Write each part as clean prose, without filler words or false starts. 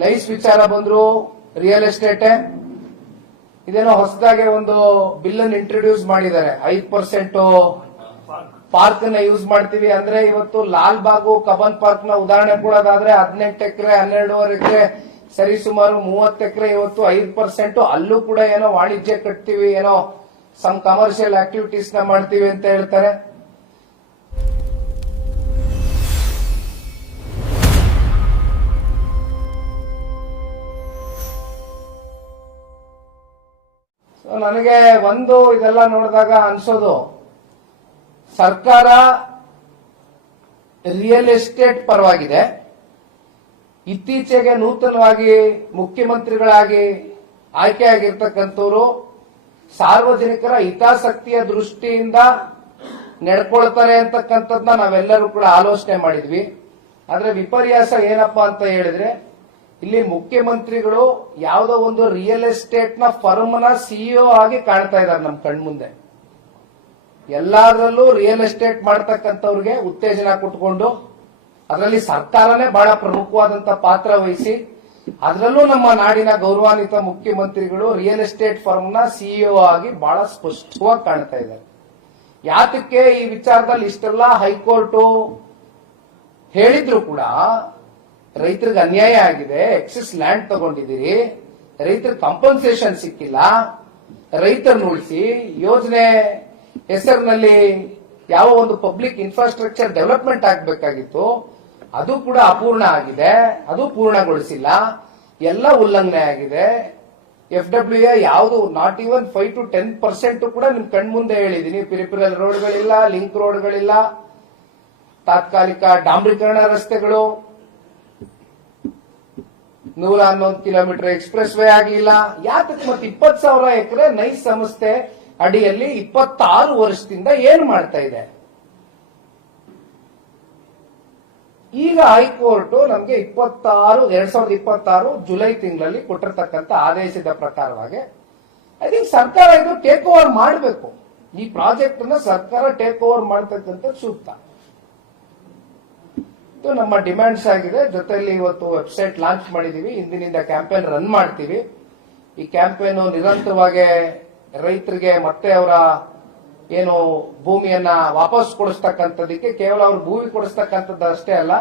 Nice ವಿಚಾರ ಬಂದ್ರು real estate. ಇದೇನೋ ಹೊಸದಾಗಿ ಒಂದು ಬಿಲ್ ಅನ್ನು ಇಂಟ್ರೊಡ್ಯೂಸ್ ಮಾಡಿದ್ದಾರೆ. 5% ಪಾರ್ಕ್ ನ ಯೂಸ್ ಮಾಡ್ತೀವಿ ಅಂದ್ರೆ, ಇವತ್ತು ಲಾಲ್ ಬಾಗು ಕಬ್ಬನ್ ಪಾರ್ಕ್ ನ ಉದಾಹರಣೆ ಕೊಡೋದಾದ್ರೆ 18 ಎಕರೆ 12.5 ಎಕರೆ ಸರಿ ಸುಮಾರು 30 ಎಕರೆ. ಇವತ್ತು 5% ಅಲ್ಲೂ ಕೂಡ ಏನೋ ವಾಣಿಜ್ಯ ಕಟ್ತೀವಿ, ಏನೋ ಸಮ್ ಕಮರ್ಷಿಯಲ್ ಆಕ್ಟಿವಿಟೀಸ್ ನ ಮಾಡ್ತೀವಿ ಅಂತ ಹೇಳ್ತಾರೆ. ನನಗೆ ಒಂದು ಇದೆಲ್ಲ ನೋಡಿದಾಗ ಅನ್ಸೋದು, ಸರ್ಕಾರ ರಿಯಲ್ ಎಸ್ಟೇಟ್ ಪರವಾಗಿದೆ. ಇತ್ತೀಚೆಗೆ ನೂತನವಾಗಿ ಮುಖ್ಯಮಂತ್ರಿಗಳಾಗಿ ಆಯ್ಕೆಯಾಗಿರ್ತಕ್ಕಂಥವ್ರು ಸಾರ್ವಜನಿಕರ ಹಿತಾಸಕ್ತಿಯ ದೃಷ್ಟಿಯಿಂದ ನಡ್ಕೊಳ್ತಾರೆ ಅಂತಕ್ಕಂಥದ್ದನ್ನ ನಾವೆಲ್ಲರೂ ಕೂಡ ಆಲೋಚನೆ ಮಾಡಿದ್ವಿ. ಆದ್ರೆ ವಿಪರ್ಯಾಸ ಏನಪ್ಪಾ ಅಂತ ಹೇಳಿದ್ರೆ, ಇಲ್ಲಿ ಮುಖ್ಯಮಂತ್ರಿಗಳು ಯಾವುದೋ ಒಂದು ರಿಯಲ್ ಎಸ್ಟೇಟ್ ನ ಫರ್ಮ್ ನ ಸಿಇಒ ಆಗಿ ಕಾಣ್ತಾ ಇದ್ದಾರೆ ನಮ್ಮ ಕಣ್ಮುಂದೆ. ಎಲ್ಲಾದ್ರಲ್ಲೂ ರಿಯಲ್ ಎಸ್ಟೇಟ್ ಮಾಡ್ತಕ್ಕಂಥವ್ರಿಗೆ ಉತ್ತೇಜನ ಕೊಟ್ಕೊಂಡು, ಅದರಲ್ಲಿ ಸರ್ಕಾರನೇ ಬಹಳ ಪ್ರಮುಖವಾದಂತ ಪಾತ್ರ ವಹಿಸಿ, ಅದರಲ್ಲೂ ನಮ್ಮ ನಾಡಿನ ಗೌರವಾನ್ವಿತ ಮುಖ್ಯಮಂತ್ರಿಗಳು ರಿಯಲ್ ಎಸ್ಟೇಟ್ ಫರ್ಮ್ ನ ಸಿಇಒ ಆಗಿ ಬಹಳ ಸ್ಪಷ್ಟವಾಗಿ ಕಾಣ್ತಾ ಇದ್ದಾರೆ. ಯಾತಕ್ಕೆ ಈ ವಿಚಾರದಲ್ಲಿ ಇಷ್ಟೆಲ್ಲ ಹೈಕೋರ್ಟ್ ಹೇಳಿದ್ರು ಕೂಡ ರೈತರಿಗೆ ಅನ್ಯಾಯ ಆಗಿದೆ, ಎಕ್ಸೆಸ್ ಲ್ಯಾಂಡ್ ತಗೊಂಡಿದ್ದೀರಿ, ರೈತರಿಗೆ ಕಾಂಪನ್ಸೇಷನ್ ಸಿಕ್ಕಿಲ್ಲ, ರೈತರನ್ನು ಉಳಿಸಿ ಯೋಜನೆ ಹೆಸರಿನಲ್ಲಿ ಯಾವ ಒಂದು ಪಬ್ಲಿಕ್ ಇನ್ಫ್ರಾಸ್ಟ್ರಕ್ಚರ್ ಡೆವಲಪ್ಮೆಂಟ್ ಆಗಬೇಕಾಗಿತ್ತು ಅದು ಕೂಡ ಅಪೂರ್ಣ ಆಗಿದೆ, ಅದು ಪೂರ್ಣಗೊಳಿಸಿಲ್ಲ, ಎಲ್ಲ ಉಲ್ಲಂಘನೆ ಆಗಿದೆ. FWA ಯಾವುದು ನಾಟ್ ಈವನ್ 5 to 10% ಕೂಡ ನಿಮ್ ಕಣ್ಮುಂದೆ ಹೇಳಿದೀನಿ. ಪಿರಿಪಿರಲ್ ರೋಡ್ಗಳಿಲ್ಲ, ಲಿಂಕ್ ರೋಡ್ಗಳಿಲ್ಲ, ತಾತ್ಕಾಲಿಕ ಡಾಂಬರೀಕರಣ ರಸ್ತೆಗಳು, 111 ಕಿಲೋಮೀಟರ್ ಎಕ್ಸ್ಪ್ರೆಸ್ ವೇ ಆಗಲಿಲ್ಲ. ಯಾತಕ್ಕೆ ಮತ್ತೆ 20,000 ಎಕರೆ ನೈಸ್ ಸಂಸ್ಥೆ ಅಡಿಯಲ್ಲಿ 26 ವರ್ಷದಿಂದ ಏನ್ ಮಾಡ್ತಾ ಇದೆ? ಈಗ ಹೈಕೋರ್ಟ್ ನಮಗೆ 2026 ಜುಲೈ ತಿಂಗಳಲ್ಲಿ ಕೊಟ್ಟಿರ್ತಕ್ಕಂಥ ಆದೇಶದ ಪ್ರಕಾರವಾಗಿ ಐ ಥಿಂಕ್ ಸರ್ಕಾರ ಇದು ಟೇಕ್ ಓವರ್ ಮಾಡಬೇಕು. ಈ ಪ್ರಾಜೆಕ್ಟ್ ಅನ್ನ ಸರ್ಕಾರ ಟೇಕ್ ಓವರ್ ಮಾಡತಕ್ಕಂಥ ಸೂಕ್ತ. ಇದು ನಮ್ಮ ಡಿಮ್ಯಾಂಡ್ಸ್ ಆಗಿದೆ. ಜೊತೆಯಲ್ಲಿ ಇವತ್ತು ವೆಬ್ಸೈಟ್ ಲಾಂಚ್ ಮಾಡಿದೀವಿ, ಇಂದಿನಿಂದ ಕ್ಯಾಂಪೇನ್ ರನ್ ಮಾಡ್ತೀವಿ. ಈ ಕ್ಯಾಂಪೇನ್ ನಿರಂತರವಾಗಿ ರೈತರಿಗೆ ಮತ್ತೆ ಅವರ ಏನು ಭೂಮಿಯನ್ನ ವಾಪಸ್ ಕೊಡಿಸ್ತಕ್ಕಂಥದಕ್ಕೆ, ಕೇವಲ ಅವ್ರ ಭೂಮಿ ಕೊಡಿಸ್ತಕ್ಕಂಥದ್ದು ಅಷ್ಟೇ ಅಲ್ಲ,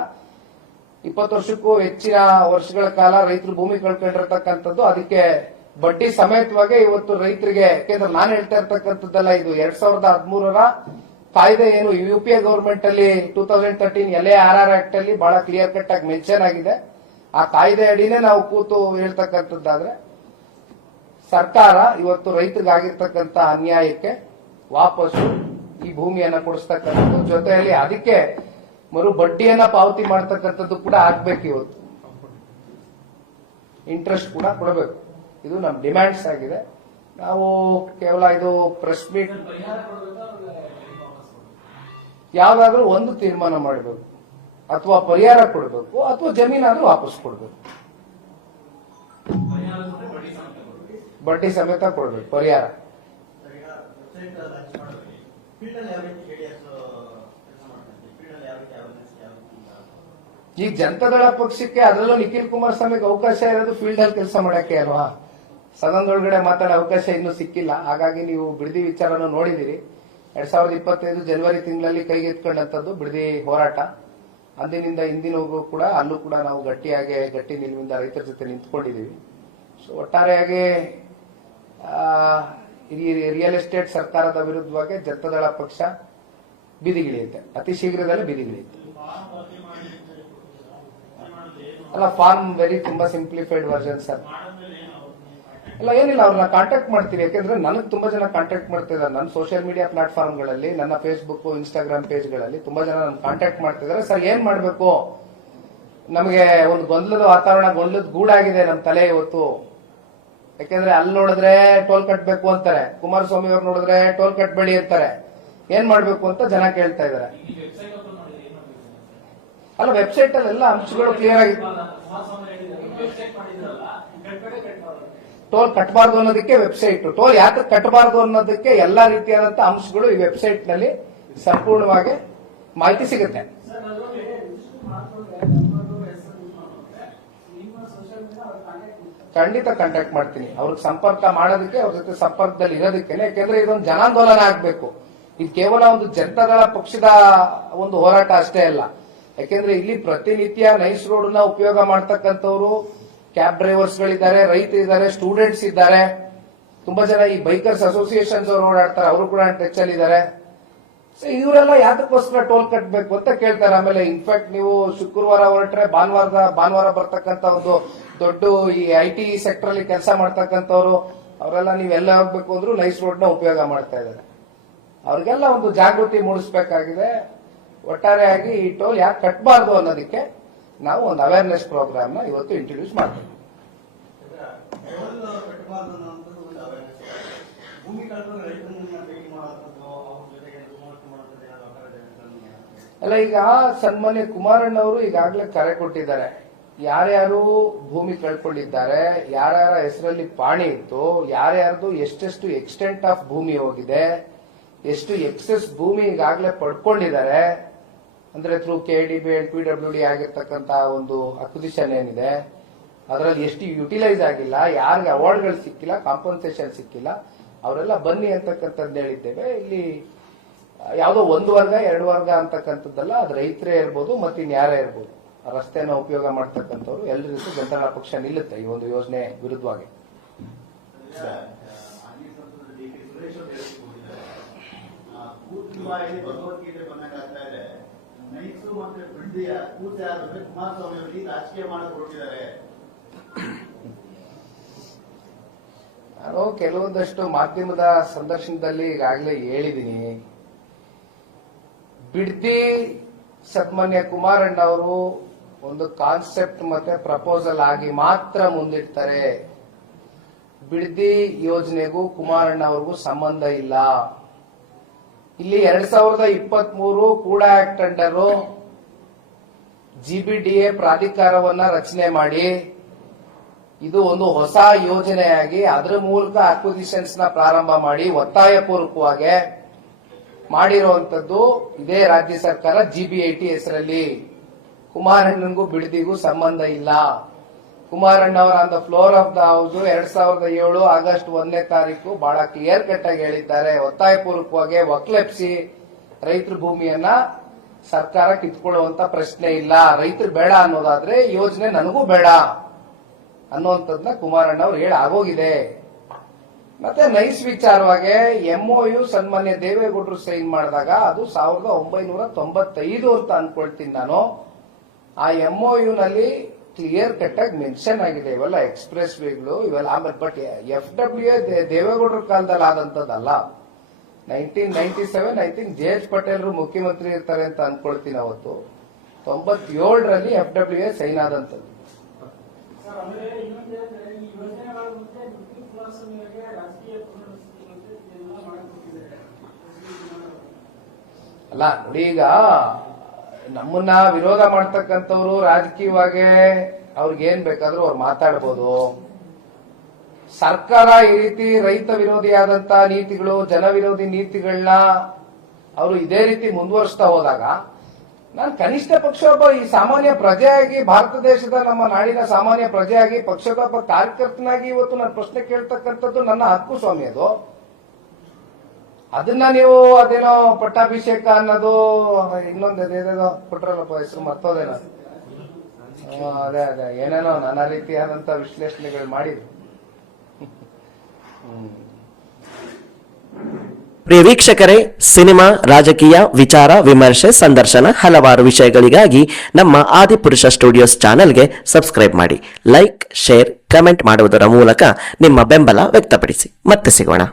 20 ವರ್ಷಕ್ಕೂ ಹೆಚ್ಚಿನ ವರ್ಷಗಳ ಕಾಲ ರೈತರು ಭೂಮಿ ಕಳ್ಕೊಂಡಿರ್ತಕ್ಕಂಥದ್ದು, ಅದಕ್ಕೆ ಬಡ್ಡಿ ಸಮೇತವಾಗಿ ಇವತ್ತು ರೈತರಿಗೆ, ಯಾಕೆಂದ್ರೆ ನಾನು ಹೇಳ್ತಾ ಇರ್ತಕ್ಕಂಥದ್ದಲ್ಲ, ಇದು 2013ರ ಕಾಯ್ದೆ ಏನು UPA ಗವರ್ಮೆಂಟ್ ಅಲ್ಲಿ 2013 LARR ಆಕ್ಟ್ ಅಲ್ಲಿ ಬಹಳ ಕ್ಲಿಯರ್ ಕಟ್ ಆಗಿ ಮೆನ್ಷನ್ ಆಗಿದೆ. ಆ ಕಾಯ್ದೆ ಅಡಿನೇ ನಾವು ಕೂತು ಹೇಳ್ತಕ್ಕಂಥದ್ದಾದ್ರೆ, ಸರ್ಕಾರ ಇವತ್ತು ರೈತರಿಗೆ ಆಗಿರ್ತಕ್ಕಂಥ ಅನ್ಯಾಯಕ್ಕೆ ವಾಪಸ್ಸು ಈ ಭೂಮಿಯನ್ನ ಕೊಡಿಸ್ತಕ್ಕಂಥದ್ದು, ಜೊತೆಯಲ್ಲಿ ಅದಕ್ಕೆ ಮರು ಬಡ್ಡಿಯನ್ನ ಪಾವತಿ ಮಾಡತಕ್ಕಂಥದ್ದು ಕೂಡ ಆಗ್ಬೇಕು. ಇವತ್ತು ಇಂಟ್ರೆಸ್ಟ್ ಕೂಡ ಕೊಡಬೇಕು. ಇದು ನಮ್ಮ ಡಿಮ್ಯಾಂಡ್ಸ್ ಆಗಿದೆ. ನಾವು ಕೇವಲ ಇದು ಪ್ರೆಸ್ ಮೀಟ್ ಯಾವ್ದಾದ್ರೂ ಒಂದು ತೀರ್ಮಾನ ಮಾಡಬೇಕು, ಅಥವಾ ಪರಿಹಾರ ಕೊಡಬೇಕು, ಅಥವಾ ಜಮೀನಾದ್ರೂ ವಾಪಸ್ ಕೊಡಬೇಕು. ಬಡ್ಡಿ ಸಮೇತ ಕೊಡಬೇಕು ಪರಿಹಾರ. ಈಗ ಜನತಾದಳ ಪಕ್ಷಕ್ಕೆ, ಅದರಲ್ಲೂ ನಿಖಿಲ್ ಕುಮಾರಸ್ವಾಮಿಗೆ ಅವಕಾಶ ಇರೋದು ಫೀಲ್ಡ್ ಅಲ್ಲಿ ಕೆಲಸ ಮಾಡಕ್ಕೆ ಅಲ್ವಾ? ಸದನದೊಳಗಡೆ ಮಾತಾಡೋ ಅವಕಾಶ ಇನ್ನೂ ಸಿಕ್ಕಿಲ್ಲ. ಹಾಗಾಗಿ ನೀವು ಬಿಡದಿ ವಿಚಾರನ ನೋಡಿದಿರಿ. 2025 ಜನವರಿ ತಿಂಗಳಲ್ಲಿ ಕೈಗೆತ್ಕೊಂಡಂತದ್ದು ಬಿಡದಿ ಹೋರಾಟ. ಅಂದಿನಿಂದ ಇಂದಿನವರೆಗೂ ಕೂಡ ಅಲ್ಲೂ ಕೂಡ ನಾವು ಗಟ್ಟಿ ನಿಲುವಿಂದ ರೈತರ ಜೊತೆ ನಿಂತ್ಕೊಂಡಿದ್ದೀವಿ. ಸೊ ಒಟ್ಟಾರೆಯಾಗಿ ರಿಯಲ್ ಎಸ್ಟೇಟ್ ಸರ್ಕಾರದ ವಿರುದ್ಧವಾಗಿ ಜನತಾದಳ ಪಕ್ಷ ಬೀದಿಗಿಳಿಯುತ್ತೆ, ಅತಿ ಶೀಘ್ರದಲ್ಲೇ ಬೀದಿಗಿಳಿಯುತ್ತೆ. ಅಲ್ಲ, ಫಾರ್ಮ್ ತುಂಬಾ ಸಿಂಪ್ಲಿಫೈಡ್ ವರ್ಷನ್ ಸರ್. ಅಲ್ಲ, ಏನಿಲ್ಲ, ಅವ್ರನ್ನ ಕಾಂಟ್ಯಾಕ್ಟ್ ಮಾಡ್ತೀವಿ. ಯಾಕೆಂದ್ರೆ ನನಗೆ ತುಂಬಾ ಜನ ಕಾಂಟ್ಯಾಕ್ಟ್ ಮಾಡ್ತಿದ್ದಾರೆ. ನನ್ನ ಸೋಷಿಯಲ್ ಮೀಡಿಯಾ ಪ್ಲಾಟ್ಫಾರ್ಮ್ಗಳಲ್ಲಿ, ನನ್ನ ಫೇಸ್ಬುಕ್, ಇನ್ಸ್ಟಾಗ್ರಾಮ್ ಪೇಜ್ಗಳಲ್ಲಿ ತುಂಬಾ ಜನ ನನ್ನ ಕಾಂಟ್ಯಾಕ್ಟ್ ಮಾಡ್ತಿದ್ದಾರೆ. ಸರ್, ಏನ್ ಮಾಡ್ಬೇಕು, ನಮಗೆ ಒಂದು ಗೊಂದಲದ ವಾತಾವರಣ, ಗೊಂದಲದ ಗೂಡಾಗಿದೆ ನಮ್ಮ ತಲೆ ಇವತ್ತು. ಯಾಕೆಂದ್ರೆ ಅಲ್ಲಿ ನೋಡಿದ್ರೆ ಟೋಲ್ ಕಟ್ಬೇಕು ಅಂತಾರೆ, ಕುಮಾರಸ್ವಾಮಿ ಅವ್ರು ನೋಡಿದ್ರೆ ಟೋಲ್ ಕಟ್ಬೇಡಿ ಅಂತಾರೆ. ಏನ್ ಮಾಡ್ಬೇಕು ಅಂತ ಜನ ಕೇಳ್ತಾ ಇದ್ದಾರೆ. ಅಲ್ಲ, ವೆಬ್ಸೈಟ್ ಅಲ್ಲೆಲ್ಲ ಅಂಶಗಳು ಕ್ಲಿಯರ್ ಆಗಿ, ಟೋಲ್ ಕಟ್ಟಬಾರ್ದು ಅನ್ನೋದಕ್ಕೆ ವೆಬ್ಸೈಟ್, ಟೋಲ್ ಯಾಕೆ ಕಟ್ಟಬಾರ್ದು ಅನ್ನೋದಕ್ಕೆ ಎಲ್ಲಾ ರೀತಿಯಾದಂತ ಅಂಶಗಳು ಈ ವೆಬ್ಸೈಟ್ ನಲ್ಲಿ ಸಂಪೂರ್ಣವಾಗಿ ಮಾಹಿತಿ ಸಿಗುತ್ತೆ. ಖಂಡಿತ ಕಾಂಟ್ಯಾಕ್ಟ್ ಮಾಡ್ತೀನಿ. ಅವ್ರಿಗೆ ಸಂಪರ್ಕ ಮಾಡೋದಕ್ಕೆ, ಅವ್ರ ಜೊತೆ ಸಂಪರ್ಕದಲ್ಲಿ ಇರೋದಕ್ಕೆ. ಯಾಕೆಂದ್ರೆ ಇದೊಂದು ಜನಾಂದೋಲನ ಆಗ್ಬೇಕು. ಇದು ಕೇವಲ ಒಂದು ಜನತಾದಳ ಪಕ್ಷದ ಒಂದು ಹೋರಾಟ ಅಷ್ಟೇ ಅಲ್ಲ. ಯಾಕೆಂದ್ರೆ ಇಲ್ಲಿ ಪ್ರತಿನಿತ್ಯ ನೈಸ್ ರೋಡ್ ನ ಉಪಯೋಗ ಮಾಡ್ತಕ್ಕಂಥವ್ರು ಕ್ಯಾಬ್ ಡ್ರೈವರ್ಸ್ ಗಳಿದ್ದಾರೆ, ರೈತರಿದ್ದಾರೆ, ಸ್ಟೂಡೆಂಟ್ಸ್ ಇದ್ದಾರೆ, ತುಂಬಾ ಜನ ಈ ಬೈಕರ್ಸ್ ಅಸೋಸಿಯೇಷನ್ಸ್ ಅವರು ಓಡಾಡ್ತಾರೆ, ಅವರು ಕೂಡ ಟಚ್ ಅಲ್ಲಿ ಇದ್ದಾರೆ. ಸೊ ಇವರೆಲ್ಲ ಯಾತಕ್ಕೋಸ್ಕರ ಟೋಲ್ ಕಟ್ಟಬೇಕು ಅಂತ ಕೇಳ್ತಾರೆ. ಆಮೇಲೆ ಇನ್ಫ್ಯಾಕ್ಟ್ ನೀವು ಶುಕ್ರವಾರ ಹೊರಟ್ರೆ ಭಾನುವಾರ ಬರ್ತಕ್ಕಂಥ ಒಂದು ದೊಡ್ಡ ಈ IT ಸೆಕ್ಟರ್ ಅಲ್ಲಿ ಕೆಲಸ ಮಾಡ್ತಕ್ಕಂಥವ್ರು ಅವರೆಲ್ಲ ನೀವೆಲ್ಲ ಹೋಗ್ಬೇಕು ಅಂದ್ರೂ ನೈಸ್ ರೋಡ್ ನ ಉಪಯೋಗ ಮಾಡ್ತಾ ಇದ್ದಾರೆ. ಅವ್ರಿಗೆಲ್ಲ ಒಂದು ಜಾಗೃತಿ ಮೂಡಿಸಬೇಕಾಗಿದೆ. ಒಟ್ಟಾರೆಯಾಗಿ ಈ ಟೋಲ್ ಯಾಕೆ ಕಟ್ಟಬಾರ್ದು ಅನ್ನೋದಕ್ಕೆ ನಾವು ಒಂದು ಅವೇರ್ನೆಸ್ ಪ್ರೋಗ್ರಾಮ್ ನ ಇವತ್ತು ಇಂಟ್ರೊಡ್ಯೂಸ್ ಮಾಡ್ತೀವಿ. ಅಲ್ಲ, ಈಗ ಸನ್ಮಾನ್ಯ ಕುಮಾರಣ್ಣ ಅವರು ಈಗಾಗಲೇ ಕರೆ ಕೊಟ್ಟಿದ್ದಾರೆ. ಯಾರ್ಯಾರು ಭೂಮಿ ಕಳ್ಕೊಂಡಿದ್ದಾರೆ, ಯಾರ್ಯಾರ ಹೆಸರಲ್ಲಿ ಪಾಣಿ ಇತ್ತು, ಯಾರ್ಯಾರ್ದು ಎಷ್ಟೆಷ್ಟು ಎಕ್ಸ್ಟೆಂಟ್ ಆಫ್ ಭೂಮಿ ಹೋಗಿದೆ, ಎಷ್ಟು ಎಕ್ಸೆಸ್ ಭೂಮಿ ಈಗಾಗಲೇ ಪಡ್ಕೊಂಡಿದ್ದಾರೆ, ಅಂದ್ರೆ ಥ್ರೂ KDB ಅಂಡ್ PWD ಆಗಿರ್ತಕ್ಕಂತ ಒಂದು ಅಕ್ವಿಸಿಷನ್ ಏನಿದೆ, ಅದರಲ್ಲಿ ಎಷ್ಟು ಯುಟಿಲೈಸ್ ಆಗಿಲ್ಲ, ಯಾರಿಗೆ ಅವಾರ್ಡ್ಗಳು ಸಿಕ್ಕಿಲ್ಲ, ಕಾಂಪನ್ಸೇಷನ್ ಸಿಕ್ಕಿಲ್ಲ, ಅವರೆಲ್ಲ ಬನ್ನಿ ಅಂತಕ್ಕಂಥದ್ದು ಹೇಳಿದ್ದೇವೆ. ಇಲ್ಲಿ ಯಾವುದೋ ಒಂದು ವರ್ಗ ಎರಡು ವರ್ಗ ಅಂತಕ್ಕಂಥದ್ದಲ್ಲ, ಅದು ರೈತರೇ ಇರ್ಬೋದು ಮತ್ತೆ ಇನ್ಯಾರೇ ಇರ್ಬೋದು, ರಸ್ತೆನ ಉಪಯೋಗ ಮಾಡ್ತಕ್ಕಂಥವ್ರು ಎಲ್ಲರಿಗೂ ಜನತಾದಳ ಪಕ್ಷ ನಿಲ್ಲುತ್ತೆ ಈ ಒಂದು ಯೋಜನೆ ವಿರುದ್ಧವಾಗಿ. ಭಗವದ್ಗೀತೆ ಬಂದಾಗ್ತಾ ಇದೆ. ನೈಸು ಮತ್ತೆ ಬಿಡ್ದಿಯ ಕೂಸೆ ಆದ್ರೆ ಕುಮಾರಸ್ವಾಮಿ ಅವರಿಗೆ ರಾಜಕೀಯ ಮಾಡಕ್ ಹೊರಟಿದ್ದಾರೆ. ನಾನು ಕೆಲವೊಂದಷ್ಟು ಮಾಧ್ಯಮದ ಸಂದರ್ಶನದಲ್ಲಿ ಈಗಾಗಲೇ ಹೇಳಿದ್ದೀನಿ. ಬಿಡ್ದಿ ಸನ್ಮಾನ್ಯ ಕುಮಾರಣ್ಣ ಅವರು ಒಂದು ಕಾನ್ಸೆಪ್ಟ್ ಮತ್ತೆ ಪ್ರಪೋಸಲ್ ಆಗಿ ಮಾತ್ರ ಮುಂದಿಡ್ತಾರೆ. ಬಿಡ್ದಿ ಯೋಜನೆಗೂ ಕುಮಾರಣ್ಣ ಅವ್ರಿಗೂ ಸಂಬಂಧ ಇಲ್ಲ. ಇಲ್ಲಿ 2023 ಕೂಡ ಆಕ್ಟ್ ಅಂಡರ್ GBDA ಪ್ರಾಧಿಕಾರವನ್ನ ರಚನೆ ಮಾಡಿ ಇದು ಒಂದು ಹೊಸ ಯೋಜನೆಯಾಗಿ ಅದರ ಮೂಲಕ ಅಕ್ವಿಸಿಷನ್ಸ್ ನ ಪ್ರಾರಂಭ ಮಾಡಿ ಒತ್ತಾಯಪೂರ್ವಕವಾಗಿ ಮಾಡಿರುವಂತದ್ದು ಇದೇ ರಾಜ್ಯ ಸರ್ಕಾರ. GBIT ಹೆಸರಲ್ಲಿ ಕುಮಾರಣ್ಣನಿಗೂ ಬಿಡದಿಗೂ ಸಂಬಂಧ ಇಲ್ಲ. ಕುಮಾರಣ್ಣ ಅವರ on the floor of the house 2007 August 1ನೇ ತಾರೀಕು ಬಹಳ ಕ್ಲಿಯರ್ ಕಟ್ ಆಗಿ ಹೇಳಿದ್ದಾರೆ, ಒತ್ತಾಯಪೂರ್ವಕವಾಗಿ ಒಕ್ಲೆಪ್ಸಿ ರೈತರ ಭೂಮಿಯನ್ನ ಸರ್ಕಾರ ಕಿತ್ಕೊಳ್ಳುವಂತ ಪ್ರಶ್ನೆ ಇಲ್ಲ. ರೈತರು ಬೇಡ ಅನ್ನೋದಾದ್ರೆ ಯೋಜನೆ ನನಗೂ ಬೇಡ ಅನ್ನುವಂಥದ್ದನ್ನ ಕುಮಾರಣ್ಣ ಅವ್ರು ಹೇಳಿ ಆಗೋಗಿದೆ. ಮತ್ತೆ ನೈಸ್ ವಿಚಾರವಾಗಿ MOU ಸನ್ಮಾನ್ಯ ದೇವೇಗೌಡರು ಸೈನ್ ಮಾಡಿದಾಗ ಅದು 1995 ಅಂತ ಅನ್ಕೊಳ್ತೀನಿ ನಾನು. ಆ MOU ನಲ್ಲಿ ಕ್ಲಿಯರ್ ಕಟ್ ಆಗಿ ಮೆನ್ಷನ್ ಆಗಿದೆ ಇವೆಲ್ಲ ಎಕ್ಸ್ಪ್ರೆಸ್ ವೇಗಳು ಇವೆಲ್ಲ. ಆಮೇಲೆ ಬಟ್ FWA ದೇವೇಗೌಡರ ಕಾಲದಲ್ಲಿ ಆದಂತದ್ದಲ್ಲ. 1997 ಐ ಥಿಂಕ್ JH ಪಟೇಲ್ರು ಮುಖ್ಯಮಂತ್ರಿ ಇರ್ತಾರೆ ಅಂತ ಅನ್ಕೊಳ್ತೀನಿ. ಅವತ್ತು 97ರಲ್ಲಿ FWA ಸೈನ್ ಆದಂತದ್ದು. ಅಲ್ಲ ನೋಡಿ, ಈಗ ನಮ್ಮನ್ನ ವಿರೋಧ ಮಾಡ್ತಕ್ಕಂಥವ್ರು ರಾಜಕೀಯವಾಗಿ ಅವ್ರಿಗೇನ್ ಬೇಕಾದ್ರೂ ಅವ್ರು ಮಾತಾಡ್ಬೋದು. ಸರ್ಕಾರ ಈ ರೀತಿ ರೈತ ವಿರೋಧಿಯಾದಂತ ನೀತಿಗಳು, ಜನ ವಿರೋಧಿ ನೀತಿಗಳನ್ನ ಅವರು ಇದೇ ರೀತಿ ಮುಂದುವರಿಸ್ತಾ ಹೋದಾಗ ನಾನು ಕನಿಷ್ಠ ಪಕ್ಷ ಒಬ್ಬ ಈ ಸಾಮಾನ್ಯ ಪ್ರಜೆಯಾಗಿ, ಭಾರತ ದೇಶದ ನಮ್ಮ ನಾಡಿನ ಸಾಮಾನ್ಯ ಪ್ರಜೆಯಾಗಿ, ಪಕ್ಷದ ಒಬ್ಬ ಕಾರ್ಯಕರ್ತನಾಗಿ ಇವತ್ತು ನಾನು ಪ್ರಶ್ನೆ ಕೇಳ್ತಕ್ಕಂಥದ್ದು ನನ್ನ ಹಕ್ಕು ಸ್ವಾಮಿ. ಅದು ಅದನ್ನ ನೀವು ಅದೇನೋ ಪಟ್ಟಾಭಿಷೇಕ ಅನ್ನೋದು ಇನ್ನೊಂದು ಅದೇನೋ ಕೊಟ್ರಲ್ಲಪ್ಪ, ಹೆಸರು ಮರ್ತೋದೇನೋ, ಅದೇ ಏನೇನೋ ನಾನಾ ರೀತಿಯಾದಂತ ವಿಶ್ಲೇಷಣೆಗಳು ಮಾಡಿದ್ರು. ಪ್ರಿಯ ವೀಕ್ಷಕರೇ, ಸಿನಿಮಾ, ರಾಜಕೀಯ, ವಿಚಾರ, ವಿಮರ್ಶೆ, ಸಂದರ್ಶನ ಹಲವಾರು ವಿಷಯಗಳಿಗಾಗಿ ನಮ್ಮ ಆದಿಪುರುಷ ಸ್ಟುಡಿಯೋಸ್ ಚಾನೆಲ್ಗೆ ಸಬ್ಸ್ಕ್ರೈಬ್ ಮಾಡಿ. ಲೈಕ್, ಶೇರ್, ಕಮೆಂಟ್ ಮಾಡುವುದರ ಮೂಲಕ ನಿಮ್ಮ ಬೆಂಬಲ ವ್ಯಕ್ತಪಡಿಸಿ. ಮತ್ತೆ ಸಿಗೋಣ.